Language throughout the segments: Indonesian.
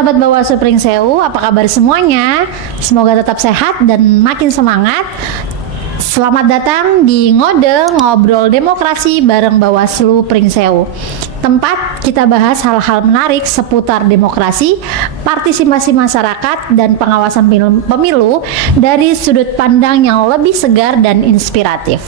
sahabat Bawaslu Pringsewu, apa kabar semuanya? Semoga tetap sehat dan makin semangat. Selamat datang di Ngode Ngobrol Demokrasi bareng Bawaslu Pringsewu. Tempat kita bahas hal-hal menarik seputar demokrasi, partisipasi masyarakat, dan pengawasan pemilu dari sudut pandang yang lebih segar dan inspiratif.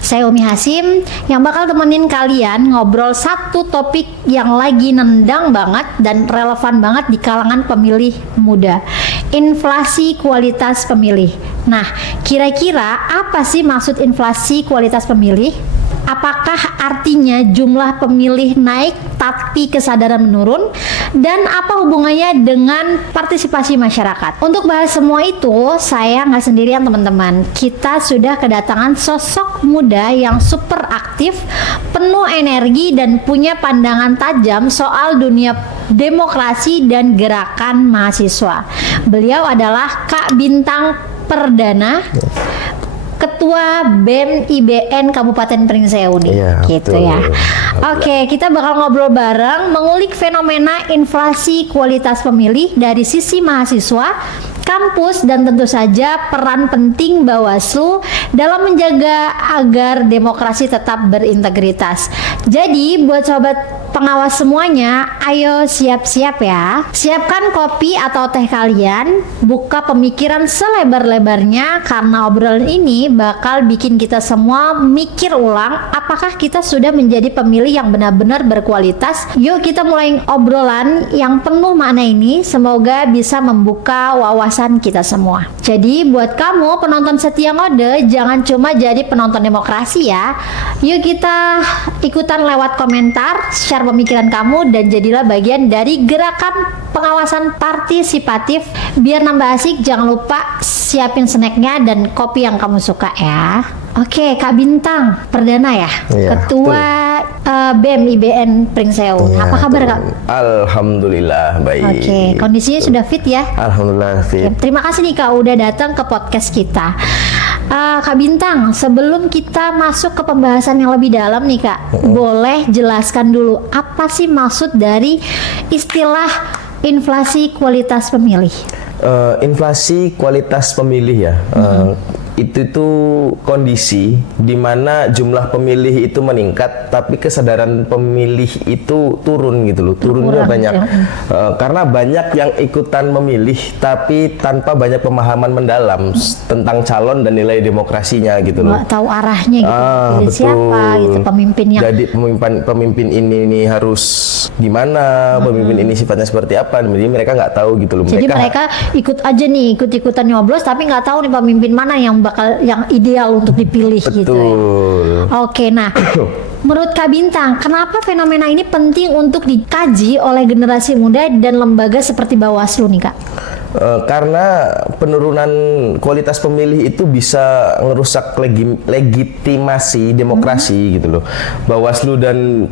Saya Umi Hasim yang bakal temenin kalian ngobrol satu topik yang lagi nendang banget dan relevan banget di kalangan pemilih muda. Inflasi kualitas pemilih. Nah, kira-kira apa sih maksud inflasi kualitas pemilih? Apakah artinya jumlah pemilih naik tapi kesadaran menurun? Dan apa hubungannya dengan partisipasi masyarakat? Untuk bahas semua itu, saya nggak sendirian teman-teman. Kita sudah kedatangan sosok muda yang super aktif, penuh energi dan punya pandangan tajam soal dunia demokrasi dan gerakan mahasiswa. Beliau adalah Kak Bintang Perdana, Ketua BEM IBN Kabupaten Pringsewu nih, gitu betul. ya. Oke, kita bakal ngobrol bareng mengulik fenomena inflasi kualitas pemilih dari sisi mahasiswa, kampus, dan tentu saja peran penting Bawaslu dalam menjaga agar demokrasi tetap berintegritas. Jadi buat sobat pengawas semuanya, ayo siap-siap ya. Siapkan kopi atau teh kalian, buka pemikiran selebar-lebarnya karena obrolan ini bakal bikin kita semua mikir ulang apakah kita sudah menjadi pemilih yang benar-benar berkualitas. Yuk kita mulai obrolan yang penuh makna ini, semoga bisa membuka wawasan kita semua. Jadi buat kamu penonton setia Ngode, jangan cuma jadi penonton demokrasi ya. Yuk kita ikutan lewat komentar, share pemikiran kamu, dan jadilah bagian dari gerakan pengawasan partisipatif. Biar nambah asik, jangan lupa siapin snacknya dan kopi yang kamu suka ya. Oke, Kak Bintang Perdana ya, Ketua BEM IBN Pringsewu. Apa kabar Kak? Alhamdulillah baik. Oke, kondisinya sudah fit ya? Alhamdulillah fit. Ya, terima kasih nih Kak udah datang ke podcast kita. Kak Bintang, sebelum kita masuk ke pembahasan yang lebih dalam nih Kak, boleh jelaskan dulu apa sih maksud dari istilah inflasi kualitas pemilih? Inflasi kualitas pemilih ya. Itu tuh kondisi di mana jumlah pemilih itu meningkat tapi kesadaran pemilih itu turun gitu loh. Turunnya banyak karena banyak yang ikutan memilih tapi tanpa banyak pemahaman mendalam tentang calon dan nilai demokrasinya gitu loh. Nggak tahu arahnya gitu. Betul. Siapa gitu pemimpin yang jadi pemimpin ini harus gimana, pemimpin ini sifatnya seperti apa, jadi mereka nggak tahu gitu loh. Jadi mereka ikut aja nih, ikut-ikutan nyoblos tapi nggak tahu nih pemimpin mana yang bakal yang ideal untuk dipilih. Betul. Gitu ya. Oke, nah menurut Kak Bintang, kenapa fenomena ini penting untuk dikaji oleh generasi muda dan lembaga seperti Bawaslu nih Kak? Karena penurunan kualitas pemilih itu bisa ngerusak legitimasi demokrasi gitu loh. Bawaslu dan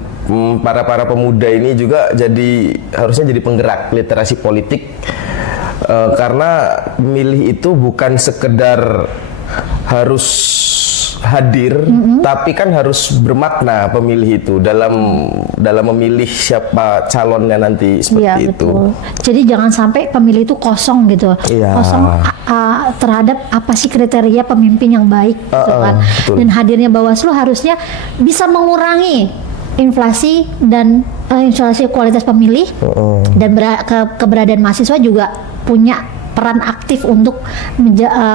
para pemuda ini juga harusnya jadi penggerak literasi politik. Karena pemilih itu bukan sekedar harus hadir, tapi kan harus bermakna pemilih itu dalam memilih siapa calonnya nanti seperti itu. Betul. Jadi jangan sampai pemilih itu kosong gitu, kosong terhadap apa sih kriteria pemimpin yang baik, gitu kan. Dan hadirnya Bawaslu harusnya bisa mengurangi inflasi dan inflasi kualitas pemilih, dan keberadaan mahasiswa juga punya peran aktif untuk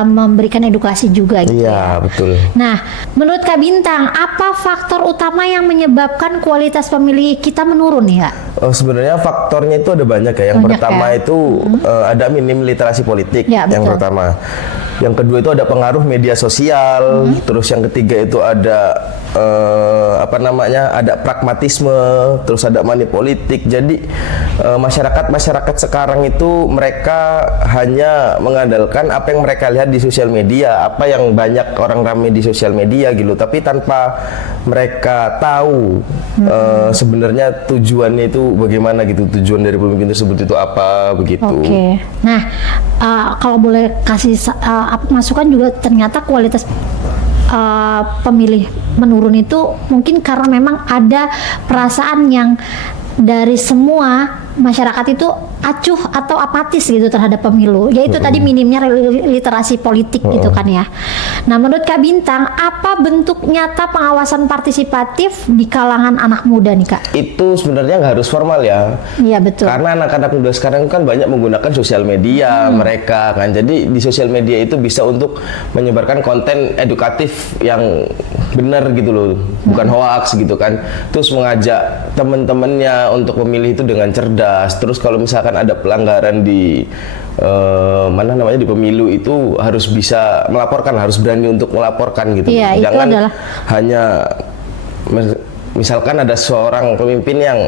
memberikan edukasi juga gitu. Iya, betul. Nah, menurut Kak Bintang, apa faktor utama yang menyebabkan kualitas pemilih kita menurun ya? Sebenarnya faktornya itu ada banyak ya. Yang pertama itu ada minim literasi politik, yang pertama. Yang kedua itu ada pengaruh media sosial. Terus yang ketiga itu ada ada pragmatisme, terus ada money politik. Jadi masyarakat sekarang itu mereka hanya mengandalkan apa yang mereka lihat di sosial media, apa yang banyak orang ramai di sosial media gitu, tapi tanpa mereka tahu sebenarnya tujuannya itu bagaimana gitu, tujuan dari pemimpin tersebut itu apa begitu. Oke. Nah, kalau boleh kasih masukan juga, ternyata kualitas pemilih menurun itu mungkin karena memang ada perasaan yang dari semua masyarakat itu acuh atau apatis gitu terhadap pemilu, yaitu tadi minimnya literasi politik gitu kan ya. Nah, menurut Kak Bintang, apa bentuk nyata pengawasan partisipatif di kalangan anak muda nih Kak? Itu sebenarnya nggak harus formal ya. Iya betul. Karena anak-anak muda sekarang kan banyak menggunakan sosial media mereka kan. Jadi di sosial media itu bisa untuk menyebarkan konten edukatif yang benar gitu loh, bukan hoax gitu kan. Terus mengajak teman-temannya untuk memilih itu dengan cerdas. Terus kalau misalkan ada pelanggaran di di pemilu itu harus bisa melaporkan, harus berani untuk melaporkan gitu. Iya, Jangan itu adalah hanya misalkan ada seorang pemimpin yang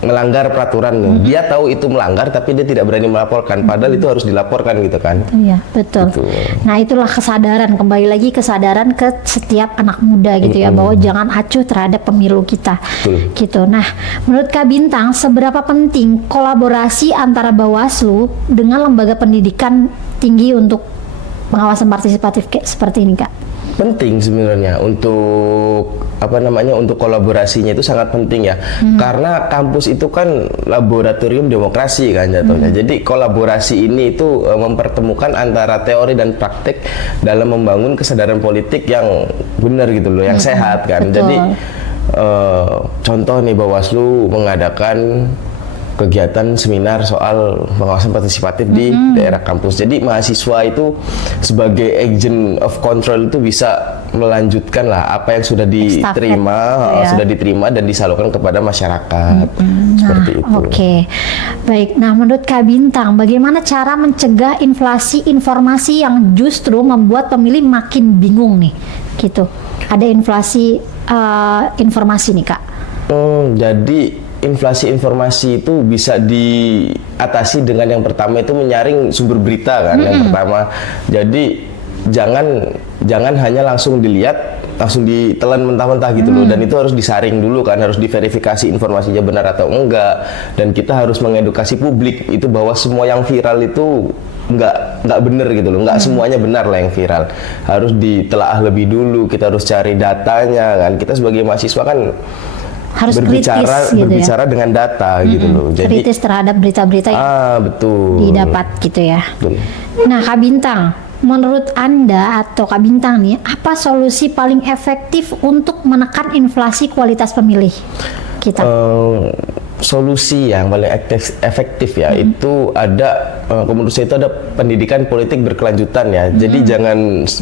melanggar peraturan, dia tahu itu melanggar tapi dia tidak berani melaporkan, padahal itu harus dilaporkan gitu kan. Iya, betul. Gitu. Nah, itulah kesadaran, kembali lagi kesadaran ke setiap anak muda gitu ya, bahwa jangan acuh terhadap pemilu kita. Betul. Gitu. Nah, menurut Kak Bintang, seberapa penting kolaborasi antara Bawaslu dengan lembaga pendidikan tinggi untuk pengawasan partisipatif kayak seperti ini, Kak? Penting sebenarnya untuk untuk kolaborasinya itu sangat penting ya, karena kampus itu kan laboratorium demokrasi kan jatuhnya. Jadi kolaborasi ini itu mempertemukan antara teori dan praktek dalam membangun kesadaran politik yang benar gitu loh, yang sehat kan. Betul. Jadi contoh nih, Bawaslu mengadakan kegiatan seminar soal pengawasan partisipatif di daerah kampus. Jadi mahasiswa itu sebagai agent of control itu bisa melanjutkan lah apa yang sudah diterima, sudah diterima dan disalurkan kepada masyarakat. Seperti itu. Oke. Baik. Nah, menurut Kak Bintang, bagaimana cara mencegah inflasi informasi yang justru membuat pemilih makin bingung nih? Gitu. Ada inflasi informasi nih, Kak. Jadi inflasi informasi itu bisa diatasi dengan yang pertama itu menyaring sumber berita kan. Yang pertama, jadi jangan hanya langsung dilihat, langsung ditelan mentah-mentah gitu loh, dan itu harus disaring dulu kan, harus diverifikasi informasinya benar atau enggak, dan kita harus mengedukasi publik itu bahwa semua yang viral itu nggak benar gitu loh, nggak semuanya benar lah yang viral, harus ditelaah lebih dulu, kita harus cari datanya kan. Kita sebagai mahasiswa kan harus berbicara kritis, gitu ya? dengan data gitu loh. Jadi kritis terhadap berita-berita yang betul didapat gitu ya. Betul. Nah, Kak Bintang, menurut Anda atau Kak Bintang nih, apa solusi paling efektif untuk menekan inflasi kualitas pemilih kita? Solusi yang paling efektif ya itu ada, menurut saya itu ada pendidikan politik berkelanjutan ya. Jadi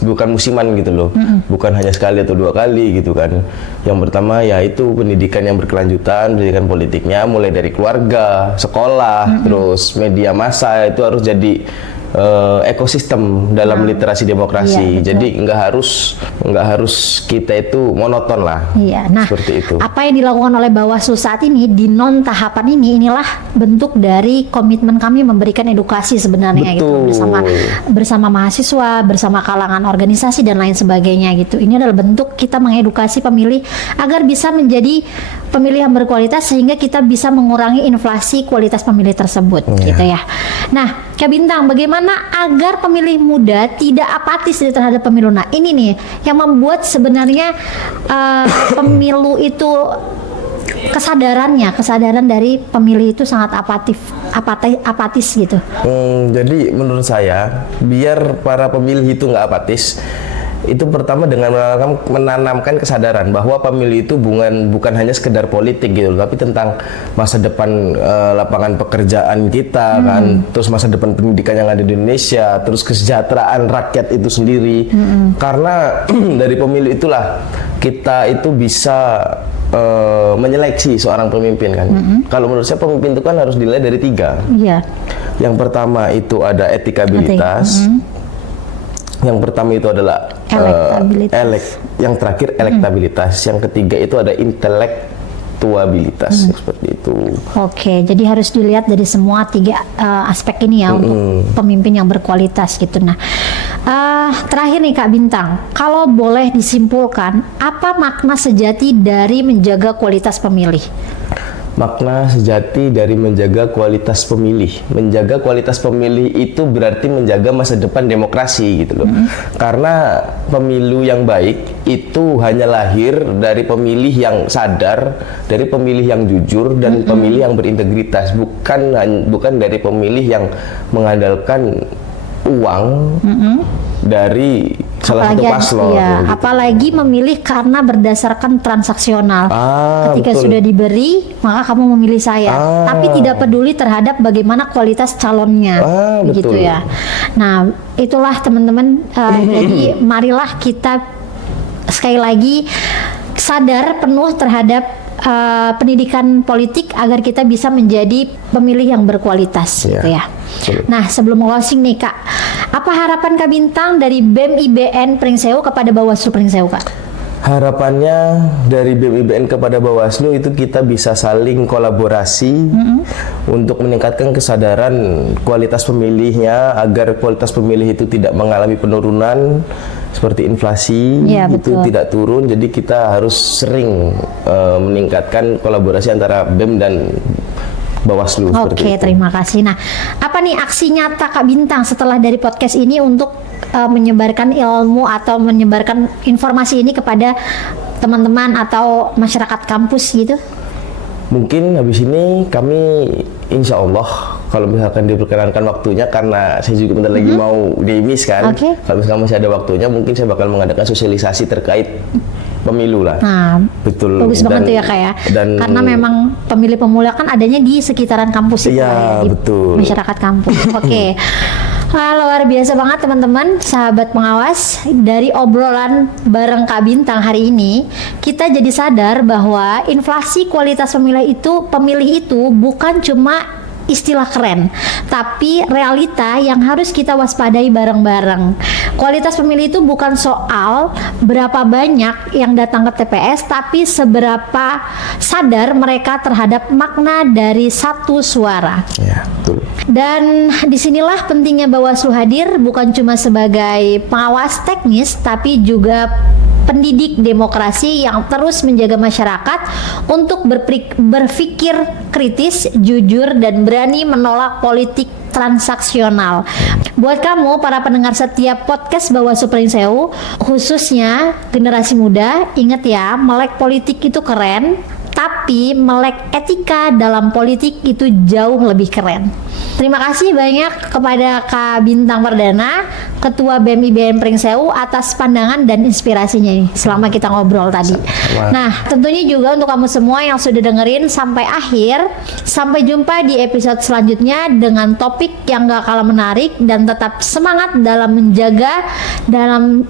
bukan musiman gitu loh, bukan hanya sekali atau dua kali gitu kan. Yang pertama ya itu pendidikan yang berkelanjutan, pendidikan politiknya mulai dari keluarga, sekolah, terus media massa itu harus jadi ekosistem dalam literasi demokrasi. Iya, jadi nggak harus kita itu monoton lah. Iya. Nah, seperti itu. Apa yang dilakukan oleh Bawaslu saat ini di non tahapan inilah bentuk dari komitmen kami memberikan edukasi sebenarnya. Betul. Gitu, bersama mahasiswa, bersama kalangan organisasi dan lain sebagainya gitu. Ini adalah bentuk kita mengedukasi pemilih agar bisa menjadi pemilih yang berkualitas, sehingga kita bisa mengurangi inflasi kualitas pemilih tersebut gitu ya. Nah, Kak Bintang, bagaimana agar pemilih muda tidak apatis terhadap pemilu? Nah, ini nih yang membuat sebenarnya pemilu itu kesadaran dari pemilih itu sangat apatis gitu. Jadi menurut saya, biar para pemilih itu nggak apatis, itu pertama dengan menanamkan kesadaran bahwa pemilih itu bukan hanya sekedar politik gitu, tapi tentang masa depan lapangan pekerjaan kita kan, terus masa depan pendidikan yang ada di Indonesia, terus kesejahteraan rakyat itu sendiri. Karena dari pemilih itulah kita itu bisa menyeleksi seorang pemimpin kan. Kalau menurut saya pemimpin itu kan harus dinilai dari 3. Iya. Yang pertama itu ada etikabilitas. Yang pertama itu adalah yang terakhir elektabilitas. Yang ketiga itu ada intelektualitas. Seperti itu. Oke, jadi harus dilihat dari semua 3 aspek ini ya untuk pemimpin yang berkualitas gitu. Nah, terakhir nih Kak Bintang, kalau boleh disimpulkan, apa makna sejati dari menjaga kualitas pemilih? makna sejati dari menjaga kualitas pemilih. Menjaga kualitas pemilih itu berarti menjaga masa depan demokrasi gitu loh. Karena pemilu yang baik itu hanya lahir dari pemilih yang sadar, dari pemilih yang jujur dan pemilih yang berintegritas, bukan dari pemilih yang mengandalkan uang dari salah satu paslon. Iya, gitu. apalagi memilih karena berdasarkan transaksional. Ketika Betul. sudah diberi, maka kamu memilih saya. Tapi tidak peduli terhadap bagaimana kualitas calonnya, begitu betul. ya. Nah, itulah teman-teman. Jadi marilah kita sekali lagi sadar penuh terhadap pendidikan politik agar kita bisa menjadi pemilih yang berkualitas, Iya, gitu ya. betul. Nah, sebelum closing nih Kak, apa harapan Kak Bintang dari BEM IBN Pringsewu kepada Bawaslu Pringsewu, Kak? Harapannya dari BEM IBN kepada Bawaslu itu kita bisa saling kolaborasi untuk meningkatkan kesadaran kualitas pemilihnya agar kualitas pemilih itu tidak mengalami penurunan seperti inflasi Ya, itu betul. tidak turun. Jadi kita harus sering meningkatkan kolaborasi antara BEM dan Bawaslu. seperti Oke, itu. terima kasih. Nah, apa nih aksi nyata Kak Bintang setelah dari podcast ini untuk menyebarkan ilmu atau menyebarkan informasi ini kepada teman-teman atau masyarakat kampus gitu? Mungkin habis ini kami insya Allah kalau misalkan diperkenankan waktunya, karena saya juga bentar lagi mau demis kan. Oke. Kalau misalkan masih ada waktunya, mungkin saya bakal mengadakan sosialisasi terkait pemilu lah. Nah, Betul. bagus banget tuh ya Kak ya. Karena memang pemilih pemula kan adanya di sekitaran kampus itu Iya, Kak ya, di betul. masyarakat kampus. Oke. Wah, luar biasa banget teman-teman, sahabat pengawas. Dari obrolan bareng Kak Bintang hari ini, kita jadi sadar bahwa inflasi kualitas pemilih itu bukan cuma istilah keren, tapi realita yang harus kita waspadai bareng-bareng. Kualitas pemilih itu bukan soal berapa banyak yang datang ke TPS, tapi seberapa sadar mereka terhadap makna dari satu suara. Ya, betul. Dan disinilah pentingnya Bawaslu hadir, bukan cuma sebagai pengawas teknis, tapi juga pendidik demokrasi yang terus menjaga masyarakat untuk berpikir kritis, jujur, dan berani menolak politik transaksional. Buat kamu para pendengar setiap podcast Bawaslu Pringsewu, khususnya generasi muda, ingat ya, melek politik itu keren, tapi melek etika dalam politik itu jauh lebih keren. Terima kasih banyak kepada Kak Bintang Perdana, Ketua BEM IBN Pringsewu, atas pandangan dan inspirasinya nih selama kita ngobrol tadi. Nah, tentunya juga untuk kamu semua yang sudah dengerin sampai akhir. Sampai jumpa di episode selanjutnya dengan topik yang gak kalah menarik, dan tetap semangat dalam menjaga, dalam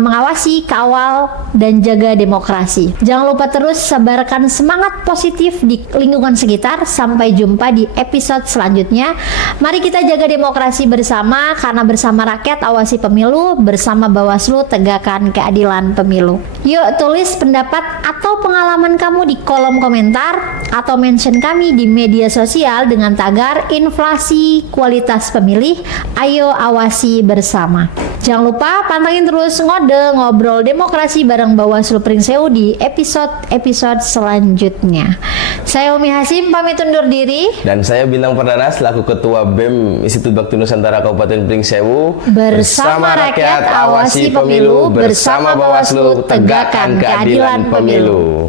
mengawasi, kawal, dan jaga demokrasi. Jangan lupa terus sebarkan semangat positif di lingkungan sekitar. Sampai jumpa di episode selanjutnya. Mari kita jaga demokrasi bersama, karena bersama rakyat awasi pemilu, bersama Bawaslu tegakkan keadilan pemilu. Yuk tulis pendapat atau pengalaman kamu di kolom komentar, atau mention kami di media sosial dengan tagar inflasi kualitas pemilih. Ayo awasi bersama. Jangan lupa pantengin terus Ngode Ngobrol Demokrasi bareng Bawaslu Pringsewu di episode-episode selanjutnya. Saya Umi Hasim pamit undur diri. Dan saya Bintang Perdana selaku Ketua BEM Institut Bakti Nusantara Kabupaten Pringsewu. Bersama rakyat awasi pemilu, bersama Bawaslu tegakkan keadilan pemilu.